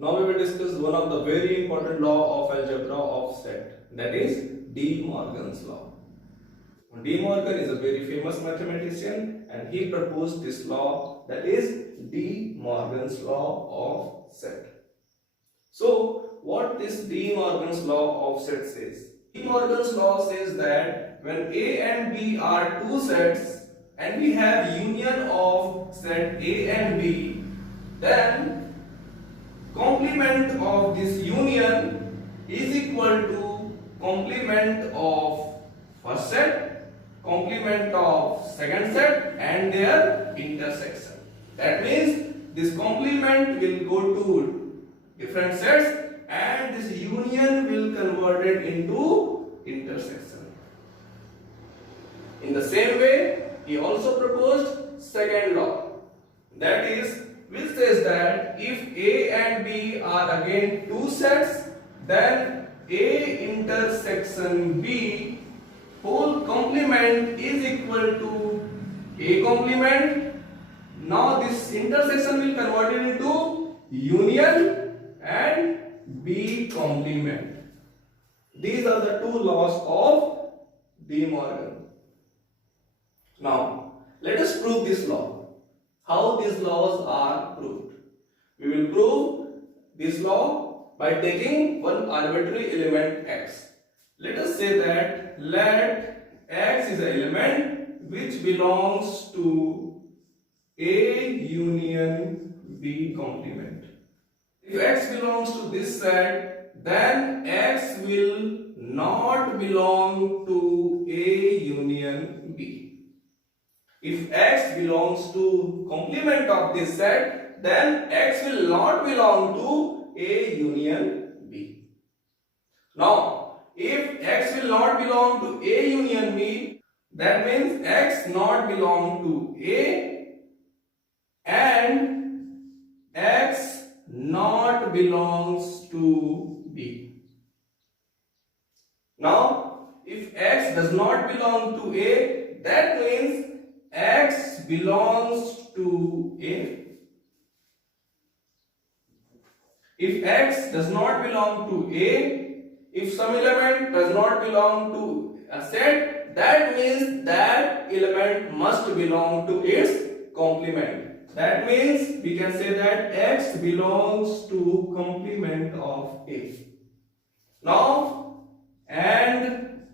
Now we will discuss one of the very important law of algebra of set, that is De Morgan's law. De Morgan is a very famous mathematician and he proposed this law, that is De Morgan's law of set. So what this De Morgan's law of set says? De Morgan's law says that when A and B are two sets and we have union of set A and B, then complement of this union is equal to complement of first set, complement of second set and their intersection. That means this complement will go to different sets and this union will convert it into intersection. In the same way, he also proposed second law, that is, which says that if A and B are again two sets, then A intersection B whole complement is equal to A complement. Now this intersection will convert it into union and B complement. These are the two laws of De Morgan. Now let us prove this law. How these laws are proved? We will prove this law by taking one arbitrary element x. Let us say that let x is an element which belongs to A union B complement. If x belongs to this set, then x will not belong to A union B. If x belongs to complement of this set, then x will not belong to A union B. Now, if x will not belong to A union B, that means x not belong to A and x not belongs to B. Now, if x does not belong to A, that means x belongs to A. If x does not belong to A, if some element does not belong to a set, that means that element must belong to its complement. That means we can say that x belongs to complement of A. Now, and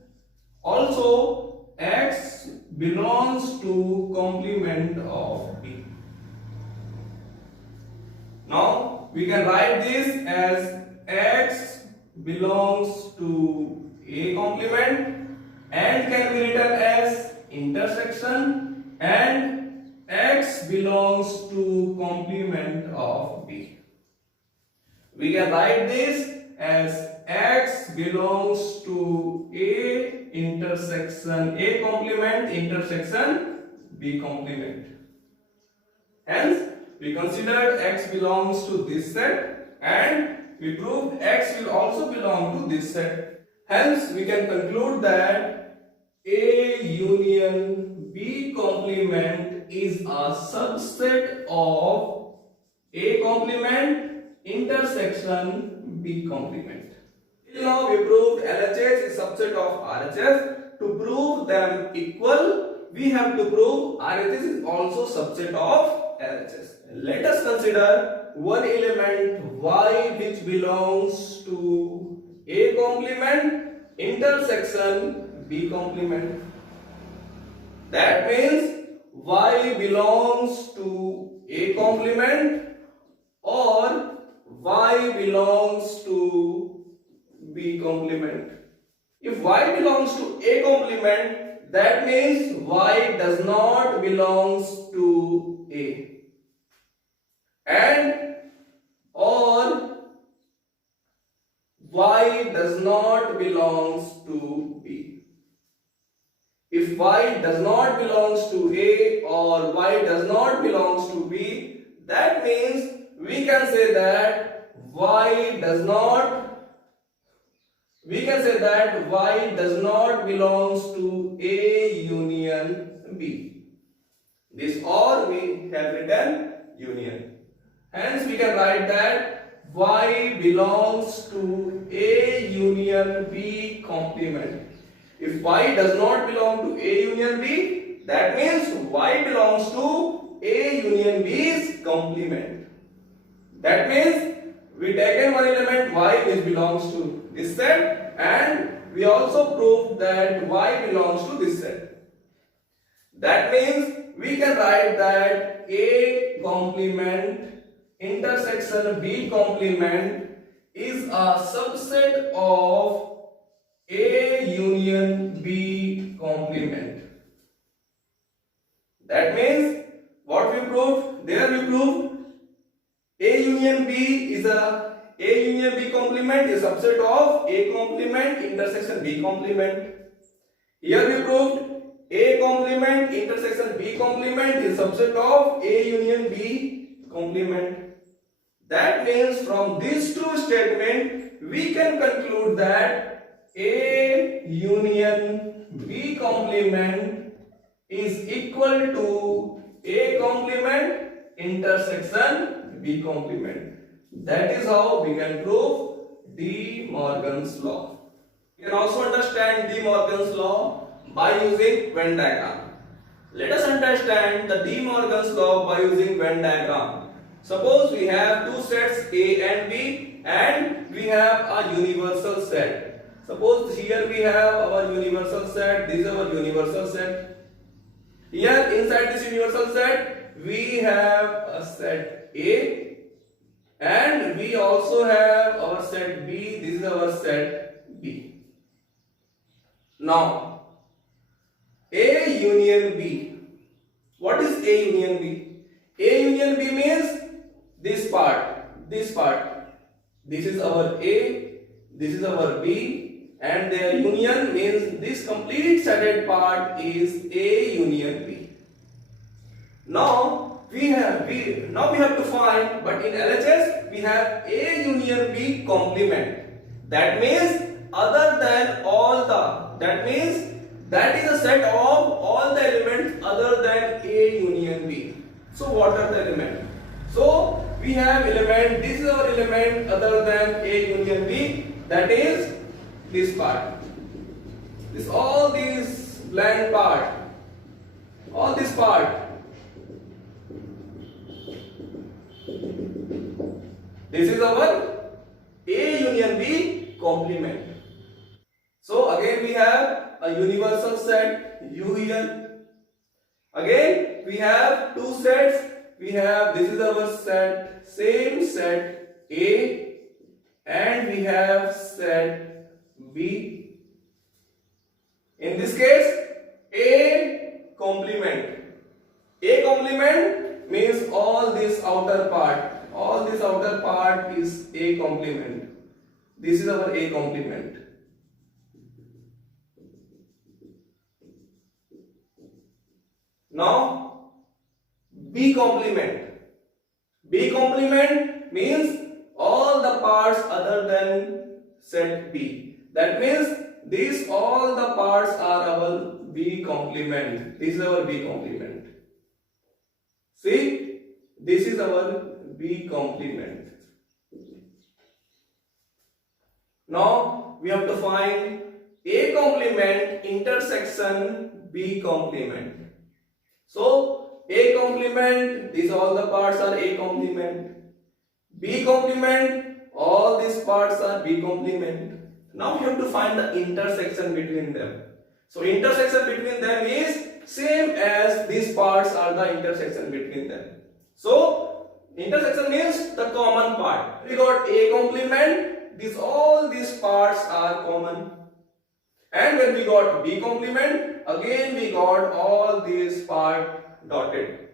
also x belongs to complement of B. Now we can write this as x belongs to A complement and can be written as intersection and x belongs to complement of B. We can write this as x belongs to A intersection A complement intersection B complement. Hence, we considered x belongs to this set and we proved x will also belong to this set. Hence, we can conclude that A union B complement is a subset of A complement intersection B complement. Till now we proved LHS is subset of RHS. To prove them equal, we have to prove RHS is also subset of LHS. Let us consider one element y which belongs to A complement intersection B complement. That means y belongs to A complement or y belongs to B complement. If y belongs to A complement, that means y does not belongs to A and or y does not belongs to B. If y does not belongs to A or y does not belongs to B, that means we can say that y does not belongs to A union B. This or we have written union. Hence we can write that Y belongs to A union B complement. If Y does not belong to A union B, that means Y belongs to A union B's complement. That means we taken one element Y which belongs to this set, and we also proved that Y belongs to this set. That means we can write that A complement intersection B complement is a subset of A union B complement. That means what we proved? There we proved A union B is a complement is a subset of A complement intersection B complement. Here we proved A complement intersection B complement is subset of A union B complement. That means from these two statements we can conclude that A union B complement is equal to A complement intersection B complement. That is how we can prove De Morgan's law. You can also understand De Morgan's law by using Venn diagram. Let us understand the De Morgan's law by using Venn diagram. Suppose we have two sets A and B, and we have a universal set. Suppose here we have our universal set, this is our universal set. Here inside this universal set we have a set A, and we also have our set B, this is our set B. Now A union B. What is A union B? A union B means this part. This is our A, this is our B, and their union means this complete setted part is A union B. Now we have to find, but in LHS we have A union B complement. That means that is a set of all the elements other than A union B. So what are the elements? So we have element, this is our element other than A union B, that is this part. All these blank part, all this part. This is our A union B complement. So again we have a universal set U here. Again we have two sets. We have, this is our set, same set A, and we have set B. In this case A complement. A complement means all this outer part. All this outer part is A complement. This is our A complement. Now B complement. B complement means all the parts other than set B. That means these all the parts are our B complement. This is our B complement. See, this is our B complement. Now we have to find A complement intersection B complement. So A complement, these all the parts are A complement. B complement, all these parts are B complement. Now we have to find the intersection between them. So intersection between them is same as these parts are the intersection between them. So intersection means the common part. We got A complement, all these parts are common. And when we got B complement, again we got all these parts dotted.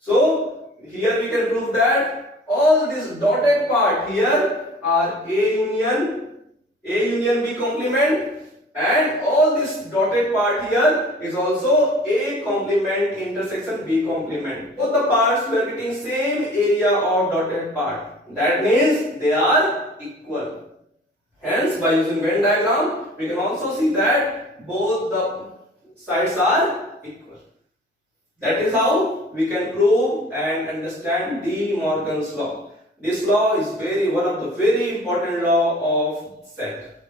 So here we can prove that all this dotted part here are A union B complement, and all this dotted part here is also A complement intersection B complement. Both the parts we are getting same area of dotted part. That means they are equal. Hence, by using Venn diagram, we can also see that both the sides are equal. That is how we can prove and understand De Morgan's law. This law is one of the very important law of set.